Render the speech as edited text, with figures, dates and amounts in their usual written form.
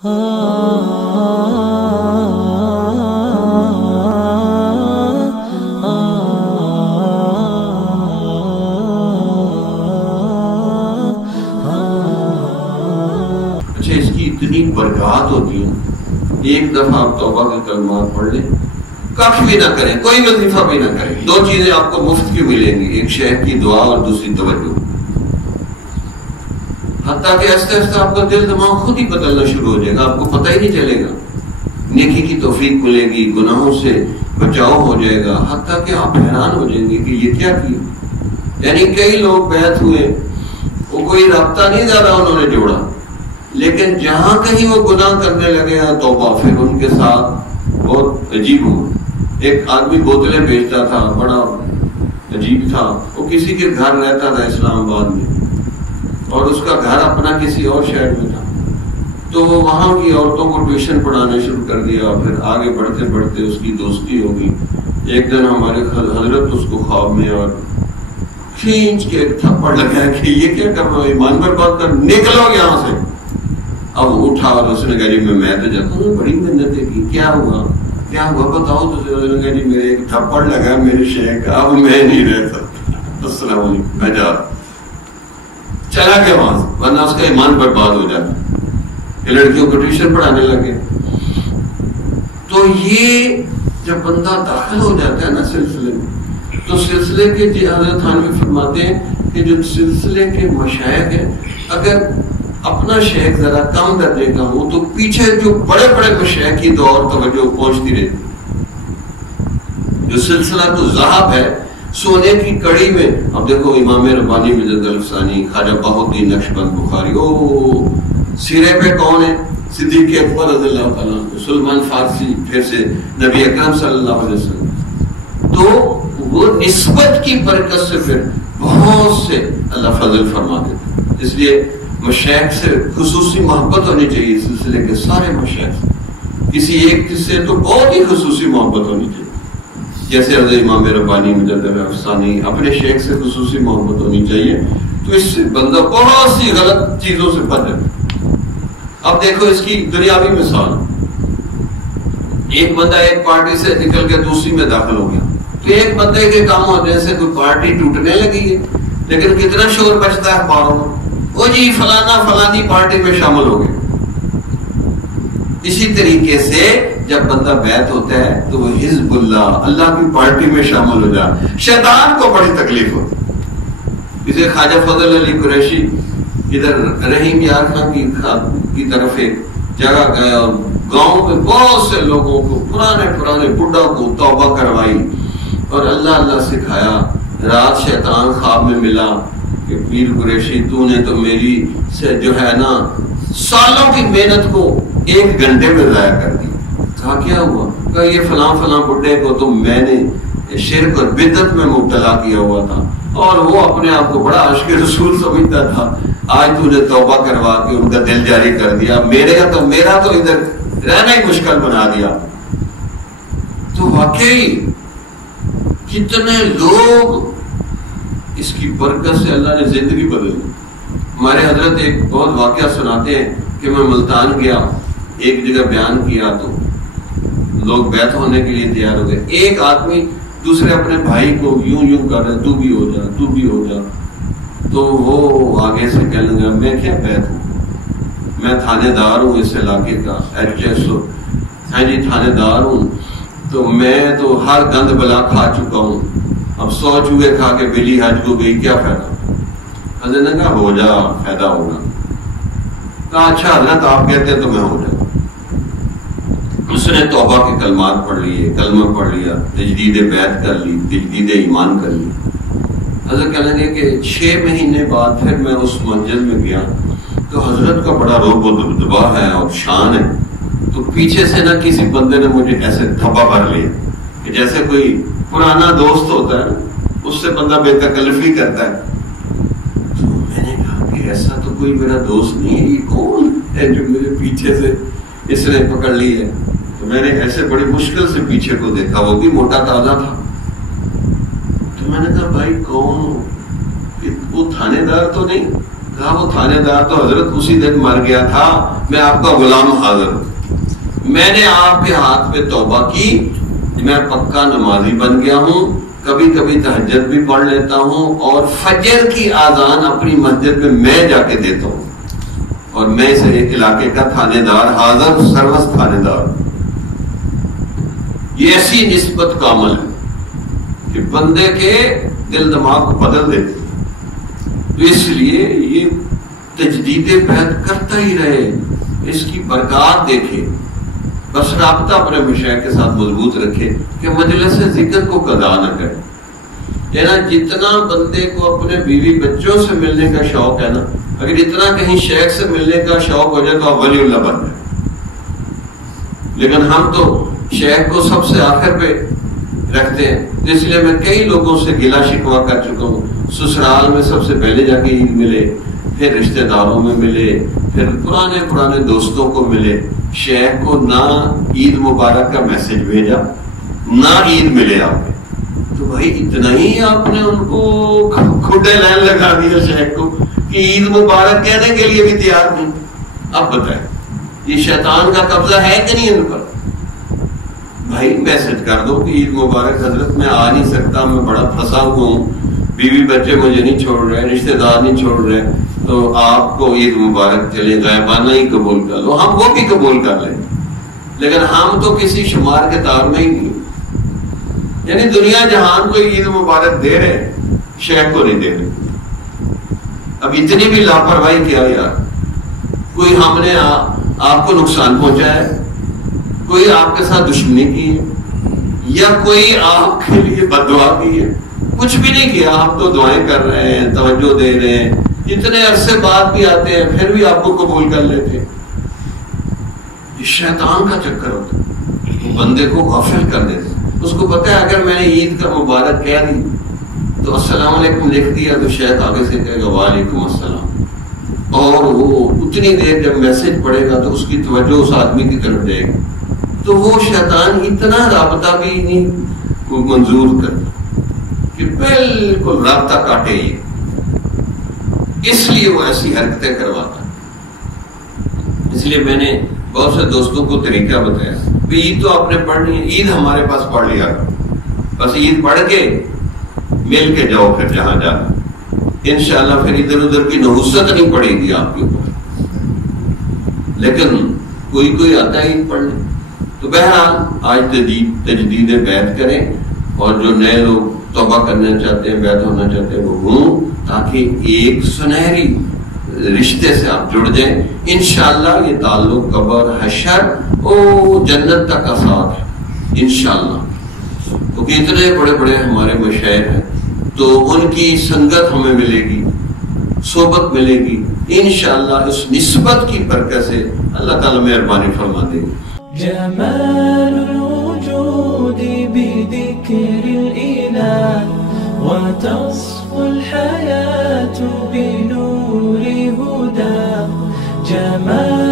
اس کی اتنی برکات ہوتی ہے، ایک دفعہ آپ توبہ کے کلمات پڑھ لیں، کچھ بھی نہ کریں، کوئی وظیفہ بھی نہ کریں، دو چیزیں آپ کو مفت کی ملیں گی، ایک شیخ کی دعا اور دوسری توجہ۔ حتیٰ کہ آہستہ آہستہ آپ کا دل دماغ خود ہی بدلنا شروع ہو جائے گا، آپ کو پتہ ہی نہیں چلے گا، نیکی کی توفیق ملے گی، گناہوں سے بچاؤ ہو جائے گا، حتیٰ کہ آپ حیران ہو جائیں گے کہ یہ کیا کیا۔ یعنی کئی لوگ بیعت ہوئے، وہ کوئی رابطہ نہیں زیادہ انہوں نے جوڑا، لیکن جہاں کہیں وہ گناہ کرنے لگے ہیں توبہ پھر ان کے ساتھ بہت عجیب ہوا۔ ایک آدمی بوتلیں بیچتا تھا، بڑا عجیب تھا، وہ کسی کے گھر رہتا تھا اسلام آباد میں، اور اس کا گھر اپنا کسی اور شہر میں تھا، تو وہ وہاں کی عورتوں کو ٹیوشن پڑھانا شروع کر دیا، پھر آگے بڑھتے بڑھتے اس کی دوستی ہوگی۔ ایک دن ہمارے حضرت اس کو خواب میں اور کھینچ کے ایک تھپڑ لگایا کہ یہ کیا کر رہا ہو، ایمان پر بات کر، نکلو یہاں سے۔ اب اٹھا اور اس نے کہا جی میں تو جاتا ہوں، بڑی محنتیں کی، کیا ہوا بتاؤ؟ تو اس نے کہا جی میرے ایک تھپڑ لگا میرے شیخ کا، اب میں نہیں رہ سکتا، السلام علیکم، میں جا رہا۔ چلا گیا وہاں سے، ورنہ اس کا ایمان برباد ہو جاتا۔ یہ لڑکیوں کو ٹیوشن پڑھانے لگے۔ تو یہ جب بندہ داخل ہو جاتا ہے نا سلسلے میں، تو سلسلے کے حضرت تھانوی فرماتے ہیں کہ جو سلسلے کے مشائخ ہیں، اگر اپنا شیخ ذرا کم درجے کا ہو تو پیچھے جو بڑے بڑے مشائخ کی تو اور توجہ پہنچتی رہتی۔ جو سلسلہ تو ذہب ہے، سونے کی کڑی میں، اب دیکھو امام ربانی مجد الفسانی، خواجہ بہاؤالدین نقشبند بخاری، سیرے پہ کون ہے؟ صدیق اکبر رضی اللہ تعالیٰ، سلمان فارسی، پھر سے نبی اکرم صلی اللہ علیہ وسلم۔ تو وہ نسبت کی برکت سے پھر بہت سے اللہ فضل فرما دیتے۔ اس لیے مشائخ سے خصوصی محبت ہونی چاہیے، سلسلے کے سارے مشائخ، کسی ایک سے تو بہت ہی خصوصی محبت ہونی چاہیے، جیسے حضرت امام ربانی مجد الفسانی، اپنے شیخ سے خصوصی محبت ہونی چاہیے، تو اس سے بندہ بہت سی غلط چیزوں سے بچ جائے۔ اب دیکھو اس کی دنیاوی مثال، ایک بندہ ایک پارٹی سے نکل کے دوسری میں داخل ہو گیا، تو ایک بندے کے کام ہونے سے کوئی پارٹی ٹوٹنے لگی ہے، لیکن کتنا شور بچتا ہے اخباروں میں، وہ جی فلانا فلانی پارٹی میں شامل ہو گئے۔ اسی طریقے سے جب بندہ بیعت ہوتا ہے تو وہ حزب اللہ کی پارٹی میں شامل ہو جائے، شیطان کو بڑی تکلیف ہوتی۔ اسے خواجہ فضل علی قریشی ادھر رحیم یار خان کی طرف ایک جگہ گئے اور گاؤں میں بہت سے لوگوں کو، پرانے بڈھا کو توبہ کروائی اور اللہ سکھایا۔ رات شیطان خواب میں ملا کہ پیر قریشی تو نے تو میری سے جو ہے نا سالوں کی محنت کو ایک گھنٹے میں ضائع کر دی۔ کہا کیا ہوا؟ کہا یہ فلاں بڈھے کو تو میں نے شرک اور بدعت میں مبتلا کیا ہوا تھا، اور وہ اپنے آپ کو بڑا عاشق رسول سمجھتا تھا، آج تو نے توبہ کروا کے ان کا دل جاری کر دیا، میرا تو ادھر رہنا ہی مشکل بنا دیا۔ تو واقعی کتنے لوگ اس کی برکت سے اللہ نے زندگی بدل دی۔ ہمارے حضرت ایک بہت واقعہ سناتے ہیں کہ میں ملتان گیا، ایک جگہ بیان کیا تو لوگ بیعت ہونے کے لیے تیار ہو گئے، ایک آدمی دوسرے اپنے بھائی کو یوں کر رہا ہے، تو بھی ہو جا، تو وہ آگے سے کہنے لگا میں کیا بیعت ہوں، میں تھانے دار ہوں اس علاقے کا، ہاں جی تھانے دار ہوں، تو میں تو ہر گند بلا کھا چکا ہوں، اب 100 چوہے کھا کے بلی حج کو گئی، کیا فائدہ؟ حضرت نے کہا ہو جا، فائدہ ہوگا۔ کہا اچھا حضرت آپ کہتے ہیں تو میں ہو جاؤں۔ اس نے توبہ کے کلمات پڑھ لیے، کلمہ پڑھ لیا، تجدید بیعت کر لی، تجدید ایمان کر لی۔ حضرت کہنے لگے کہ 6 مہینے بعد پھر میں اس مسجد میں گیا تو حضرت کا بڑا رعب و دبدبا ہے اور شان ہے، تو پیچھے سے نہ کسی بندے نے مجھے ایسے تھپا بھر لیا کہ جیسے کوئی پرانا دوست ہوتا ہے اس سے بندہ بے تکلفی کرتا ہے۔ تو میں نے کہا کہ ایسا تو کوئی میرا دوست نہیں ہے، یہ کون ہے جو میرے پیچھے سے اس نے پکڑ لی ہے؟ تو میں نے ایسے بڑی مشکل سے پیچھے کو دیکھا، وہ بھی موٹا تازہ تھا۔ تو میں نے کہا بھائی کون ہو؟ وہ تھانے دار تو نہیں؟ کہا وہ تھانے دار تو حضرت اسی دن مر گیا تھا، میں آپ کا غلام حاضر ہوں، میں نے آپ کے ہاتھ پہ توبہ کی، میں پکا نمازی بن گیا ہوں، کبھی کبھی تہجد بھی پڑھ لیتا ہوں، اور فجر کی آذان اپنی مسجد میں جا کے دیتا ہوں، اور میں اس علاقے کا تھانے دار حاضر سروس تھانے دار۔ یہ ایسی نسبت کا عمل ہے کہ بندے کے دل دماغ کو بدل دیتے، تو اس لیے یہ تجدید بیعت کرتا ہی رہے، اس کی برکات دیکھے، بس رابطہ اپنے مشائخ کے ساتھ مضبوط رکھے کہ مجلس ذکر کو قضا نہ کرے۔ جتنا بندے کو اپنے بیوی بچوں سے ملنے کا شوق ہے نا، اگر اتنا کہیں شیخ سے ملنے کا شوق ہو جائے تو آپ ولی اللہ بن جائے، لیکن ہم تو شیخ کو سب سے آخر پہ رکھتے ہیں، اس لیے میں کئی لوگوں سے گلا شکوا کر چکا ہوں، سسرال میں سب سے پہلے جا کے عید ملے، پھر رشتہ داروں میں ملے، پھر پرانے دوستوں کو ملے، شیخ کو نہ عید مبارک کا میسج بھیجا نہ عید ملے آپ نے، تو بھائی اتنا ہی آپ نے ان کو کھڈے لائن لگا دیا شیخ کو کہ عید مبارک کہنے کے لیے بھی تیار نہیں۔ اب بتائیں یہ شیطان کا قبضہ ہے کہ نہیں ان پر؟ بھائی میسج کر دو کہ عید مبارک حضرت میں آ نہیں سکتا، میں بڑا پھنسا ہوا ہوں، بیوی بچے مجھے نہیں چھوڑ رہے، رشتہ دار نہیں چھوڑ رہے، تو آپ کو عید مبارک چلے غائبانہ ہی قبول کر لو، ہم وہ بھی قبول کر لیں، لیکن ہم تو کسی شمار کے تار میں ہی نہیں، یعنی دنیا جہان کو عید مبارک دے رہے، شیخ کو نہیں دے رہے۔ اب اتنی بھی لاپرواہی کیا یار، کوئی ہم نے آپ کو نقصان پہنچایا ہے، کوئی آپ کے ساتھ دشمنی کی ہے، یا کوئی آپ کے لیے بد دعا کی ہے؟ کچھ بھی نہیں کیا، آپ تو دعائیں کر رہے ہیں، توجہ دے رہے ہیں، اتنے عرصے بعد بھی آتے ہیں، پھر بھی آپ کو قبول کر لیتے ہیں۔ یہ شیطان کا چکر ہوتا ہے، بندے کو غافل کر دیتے، اس کو پتہ ہے اگر میں نے عید کا مبارک کہہ دی تو السلام علیکم لکھ دیا تو شاید آگے سے کہے گا وعلیکم السلام، اور وہ اتنی دیر جب میسج پڑھے گا تو اس کی توجہ اس آدمی کی طرف جائے گی، تو وہ شیطان اتنا رابطہ بھی نہیں منظور کرتا کہ بالکل رابطہ کاٹے یہ، اس لیے وہ ایسی حرکتیں کرواتا ہے۔ اس لیے میں نے بہت سے دوستوں کو طریقہ بتایا، عید تو آپ نے پڑھنی ہے، عید ہمارے پاس پڑھ لیا، بس عید پڑھ کے مل کے جاؤ، پھر جہاں جانا انشاءاللہ پھر ادھر ادھر کی نحوست نہیں پڑے گی آپ کے اوپر، لیکن کوئی آتا ہے عید پڑھنے۔ تو بہرحال آج تجدید بیعت کریں، اور جو نئے لوگ توبہ کرنا چاہتے ہیں، بیعت ہونا چاہتے ہیں، وہ ہوں، تاکہ ایک سنہری رشتے سے آپ جڑ جائیں۔ انشاءاللہ یہ تعلق قبر حشر او جنت تک کا ساتھ ہے انشاءاللہ، کیونکہ اتنے بڑے بڑے ہمارے مشاہیر ہیں، تو ان کی سنگت ہمیں ملے گی، صحبت ملے گی انشاءاللہ۔ اس نسبت کی برکت سے اللہ تعالیٰ مہربانی فرما دے گی۔ جمال الوجود بذكر الإله وتصفو الحياة بنور هداه، جمال